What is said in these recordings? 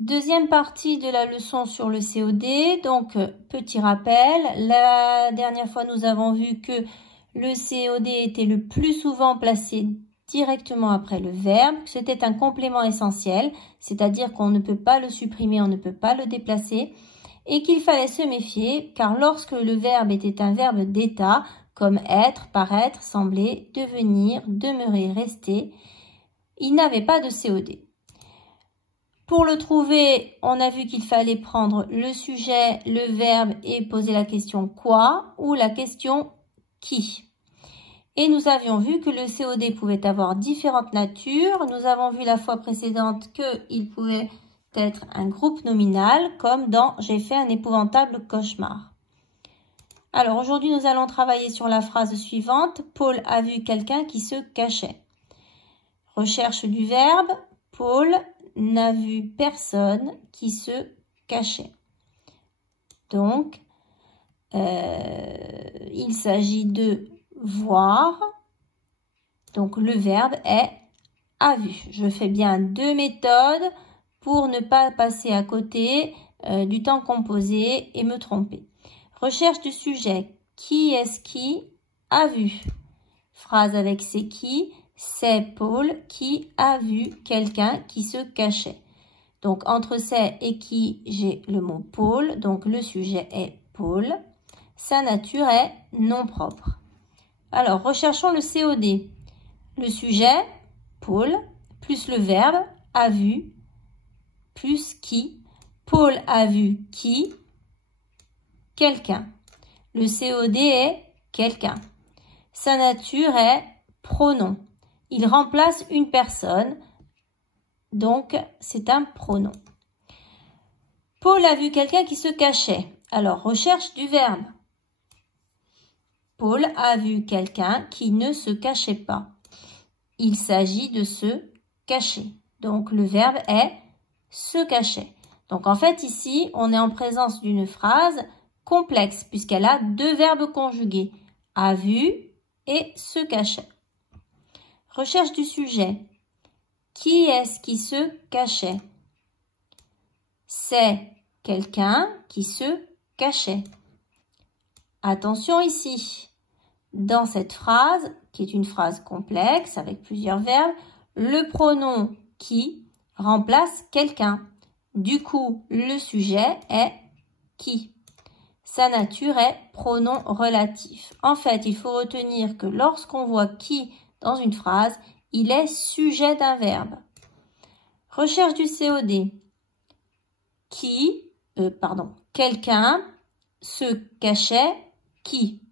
Deuxième partie de la leçon sur le COD. Donc, petit rappel, la dernière fois, nous avons vu que le COD était le plus souvent placé directement après le verbe. C'était un complément essentiel, c'est-à-dire qu'on ne peut pas le supprimer, on ne peut pas le déplacer, et qu'il fallait se méfier, car lorsque le verbe était un verbe d'état, comme être, paraître, sembler, devenir, demeurer, rester, il n'avait pas de COD. Pour le trouver, on a vu qu'il fallait prendre le sujet, le verbe et poser la question quoi ou la question qui. Et nous avions vu que le COD pouvait avoir différentes natures. Nous avons vu la fois précédente qu'il pouvait être un groupe nominal, comme dans « J'ai fait un épouvantable cauchemar ». Alors aujourd'hui, nous allons travailler sur la phrase suivante. Paul a vu quelqu'un qui se cachait. Recherche du verbe. Paul n'a vu personne qui se cachait. Donc, il s'agit de voir. Donc, le verbe est a vu. Je fais bien deux méthodes pour ne pas passer à côté du temps composé et me tromper. Recherche du sujet. Qui est-ce qui a vu? Phrase avec c'est qui? C'est Paul qui a vu quelqu'un qui se cachait. Donc, entre c'est et qui, j'ai le mot Paul. Donc, le sujet est Paul. Sa nature est nom propre. Alors, recherchons le COD. Le sujet, Paul, plus le verbe, a vu, plus qui. Paul a vu qui? Quelqu'un. Le COD est quelqu'un. Sa nature est pronom. Il remplace une personne, donc c'est un pronom. Paul a vu quelqu'un qui se cachait. Alors, recherche du verbe. Paul a vu quelqu'un qui ne se cachait pas. Il s'agit de se cacher. Donc, le verbe est se cacher. Donc, en fait, ici, on est en présence d'une phrase complexe puisqu'elle a deux verbes conjugués. A vu et se cachait. Recherche du sujet. Qui est-ce qui se cachait? C'est quelqu'un qui se cachait. Attention ici. Dans cette phrase, qui est une phrase complexe avec plusieurs verbes, le pronom qui remplace quelqu'un. Du coup, le sujet est qui. Sa nature est pronom relatif. En fait, il faut retenir que lorsqu'on voit qui dans une phrase, il est sujet d'un verbe. Recherche du COD. Quelqu'un se cachait qui?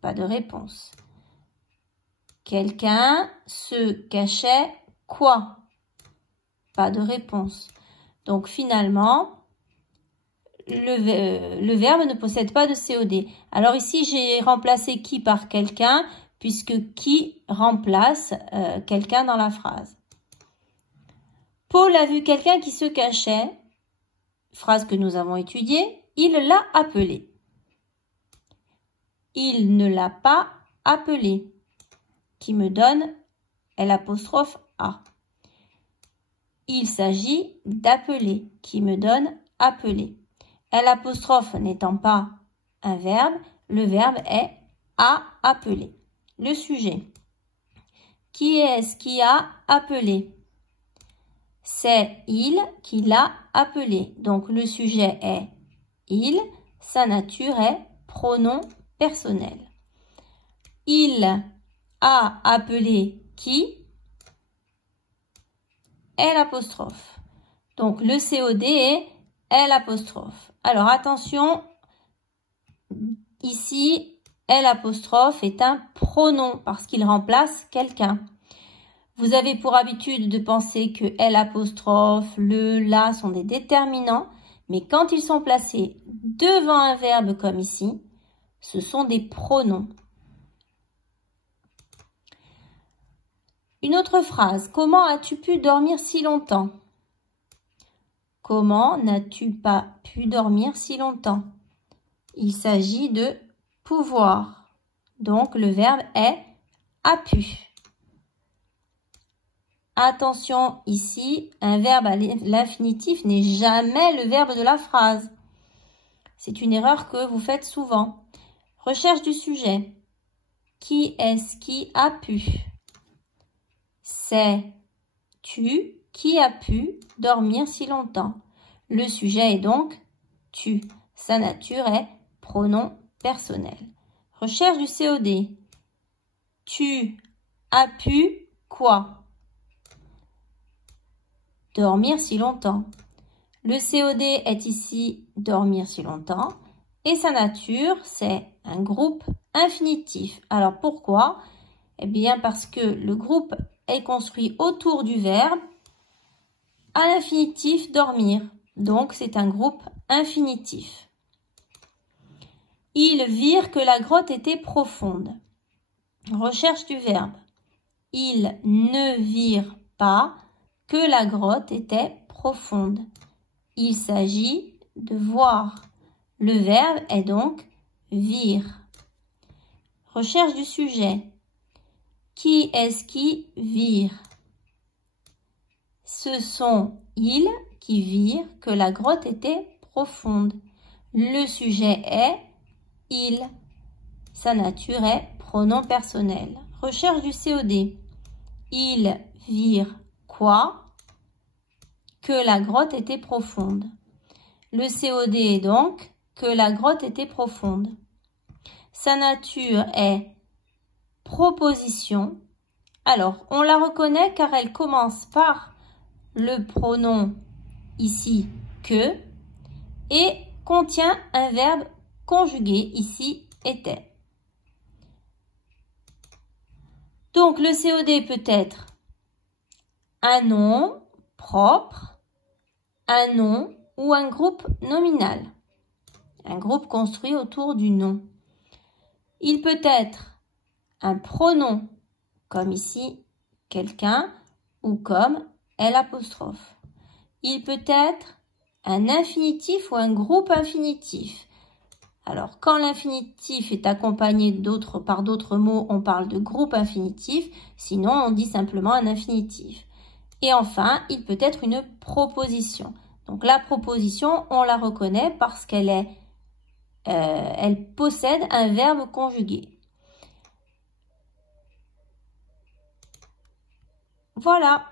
Pas de réponse. Quelqu'un se cachait quoi? Pas de réponse. Donc finalement, le verbe ne possède pas de COD. Alors ici, j'ai remplacé qui par quelqu'un, puisque qui remplace quelqu'un dans la phrase. Paul a vu quelqu'un qui se cachait, phrase que nous avons étudiée, il l'a appelé. Il ne l'a pas appelé, qui me donne l'apostrophe A. Il s'agit d'appeler, qui me donne appeler. L'apostrophe n'étant pas un verbe, le verbe est a appeler. Le sujet. Qui est-ce qui a appelé? C'est il qui l'a appelé. Donc, le sujet est il. Sa nature est pronom personnel. Il a appelé qui? L'apostrophe. Donc, le COD est l'apostrophe. Alors, attention, ici, l'apostrophe est un pronom parce qu'il remplace quelqu'un. Vous avez pour habitude de penser que l'apostrophe, le, la sont des déterminants, mais quand ils sont placés devant un verbe comme ici, ce sont des pronoms. Une autre phrase. Comment as-tu pu dormir si longtemps? Comment n'as-tu pas pu dormir si longtemps? Il s'agit de pouvoir. Donc, le verbe est a pu. Attention, ici, un verbe à l'infinitif n'est jamais le verbe de la phrase. C'est une erreur que vous faites souvent. Recherche du sujet. Qui est-ce qui a pu? C'est tu qui as pu dormir si longtemps. Le sujet est donc tu. Sa nature est pronom personnel. Recherche du COD. Tu as pu quoi? Dormir si longtemps. Le COD est ici dormir si longtemps et sa nature, c'est un groupe infinitif. Alors pourquoi? Eh bien parce que le groupe est construit autour du verbe à l'infinitif dormir. Donc c'est un groupe infinitif. Ils virent que la grotte était profonde. Recherche du verbe. Ils ne virent pas que la grotte était profonde. Il s'agit de voir. Le verbe est donc vire. Recherche du sujet. Qui est-ce qui vire? Ce sont ils qui virent que la grotte était profonde. Le sujet est il. Sa nature est pronom personnel. Recherche du COD. Ils virent quoi? Que la grotte était profonde. Le COD est donc que la grotte était profonde. Sa nature est proposition. Alors, on la reconnaît car elle commence par le pronom ici que et contient un verbe conjugué ici était. Donc, le COD peut être un nom propre, un nom ou un groupe nominal. Un groupe construit autour du nom. Il peut être un pronom, comme ici, quelqu'un, ou comme l'apostrophe. Il peut être un infinitif ou un groupe infinitif. Alors, quand l'infinitif est accompagné par d'autres mots, on parle de groupe infinitif. Sinon, on dit simplement un infinitif. Et enfin, il peut être une proposition. Donc, la proposition, on la reconnaît parce qu'elle elle possède un verbe conjugué. Voilà.